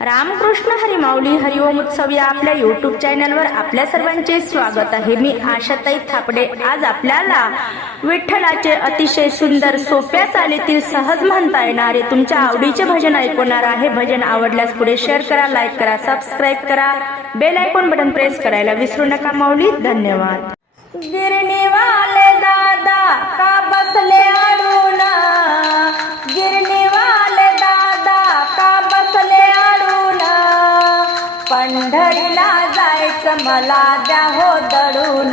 रामकृष्ण हरी माऊली हरिओम उत्सव या आपल्या यूट्यूब चॅनलवर आपल्या सर्वांचे स्वागत आहे। मी आशाताई थापडे आज आपल्याला विठ्ठलाचे अतिशय सुंदर सोप्या चालीतील सहज म्हणता येणारे तुमच्या आवडीचे भजन ऐकवणार आहे। भजन आवडल्यास पुढे शेअर करा, लाईक करा, सबस्क्राइब करा, बेल आयकॉन बटन प्रेस करायला विसरू नका। माऊली धन्यवाद। गिरणी वाले दादा का बसले अडून, गिरणी वाले दादा का बसले अडून, पंढरीला जायचं मला द्या हो दडून,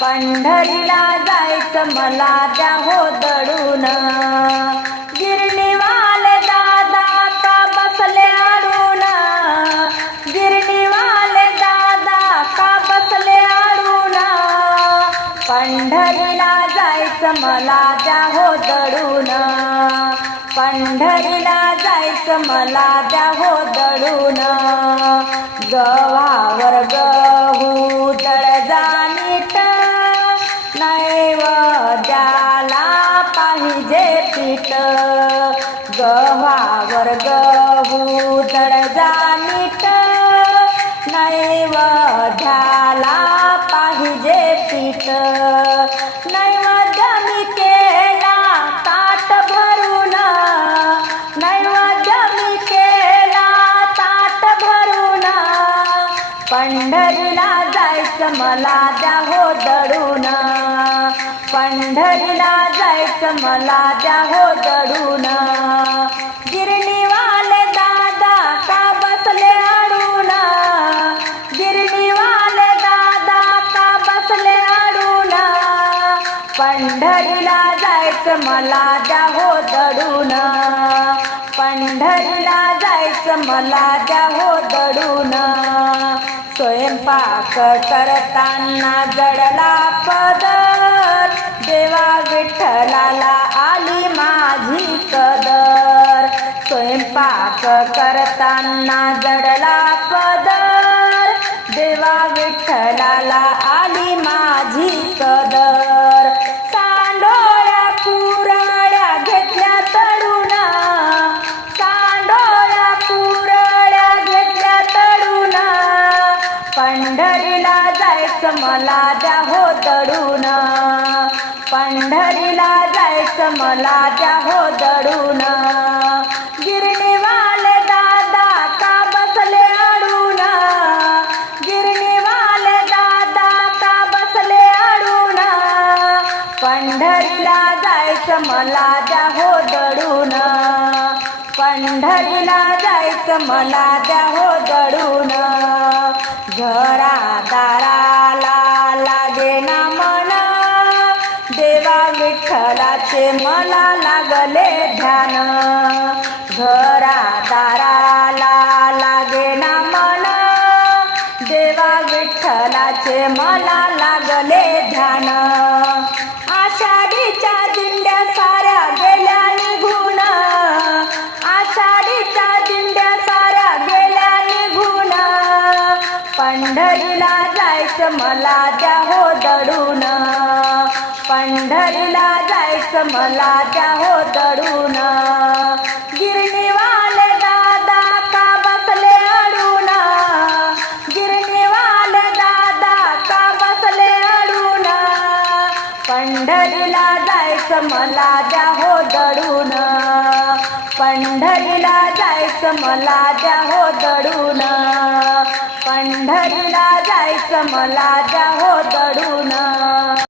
पंढरीला जायचं मला द्या हो दडून। गिरणी वाले दादा का बसले अडून, गिरणी वाले दादा का बसले अडून, पंढरीला जायचं मला द्या हो दडून, पंढरीला जायचं मला द्या हो दडून। गव्हावर गहू दळजानीट, नैवेद्याला पाहिजे पीठ, गव्हावर गहू दळजानीट, नैवेद्याला पाहिजे पीठ। नैवेद्य मी केला ताट भरून, नैवेद्य मी केला ताट भरून, पंढरीला जायचं मला द्या हो दडून, पंढरीला जायचं मला द्या हो दडून। गिरणी वाले दादा का बसले अडून, गिरणी वाले दादा का बसले अडून, पंढरीला जायचं मला द्या हो दडून, पंढरीला जायचं मला द्या हो दडून। स्वयंपाक करताना जडला पदर, देवा विठ्ठलाला आली माझी कदर, स्वयंपाक करताना जडला पदर, देवा विठ्ठलाला आली माझी कदर। सांडोळ्या कुरळ्या घेतल्या तडून, सांडोळ्या कुरळ्या घेतल्या तडून, पंढरीला जायचं मला द्या हो दडून, पंढरीला जायचं मला द्या हो दडून। गिरणी वाले दादा का बसले अडून, गिरणी वाले दादा का बसले अडून, पंढरीला जायचं मला द्या हो दडून, पंढरीला जायचं मला द्या हो दडून। घरादाराला लागे ना मन, देवा विठ्ठलाचे मला लागले ध्यान, घरादाराला लागे ना मन, देवा विठ्ठलाचे मला लागले ध्यान। आषाढीच्या दिंड्या साऱ्या गेल्या निघून, आषाढीच्या दिंड्या साऱ्या गेल्या निघून, पंढरीला जायचं मला द्या हो दडून, पंढरीला जायचं मला द्या हो दडून। गिरणी वाले दादा का बसले अडून, गिरणी वाले दादा का बसले अडून, पंढरीला जायचं मला द्या हो दडून, पंढरीला जायचं मला द्या हो दडून, पंढरीला जायचं मला द्या हो दडून।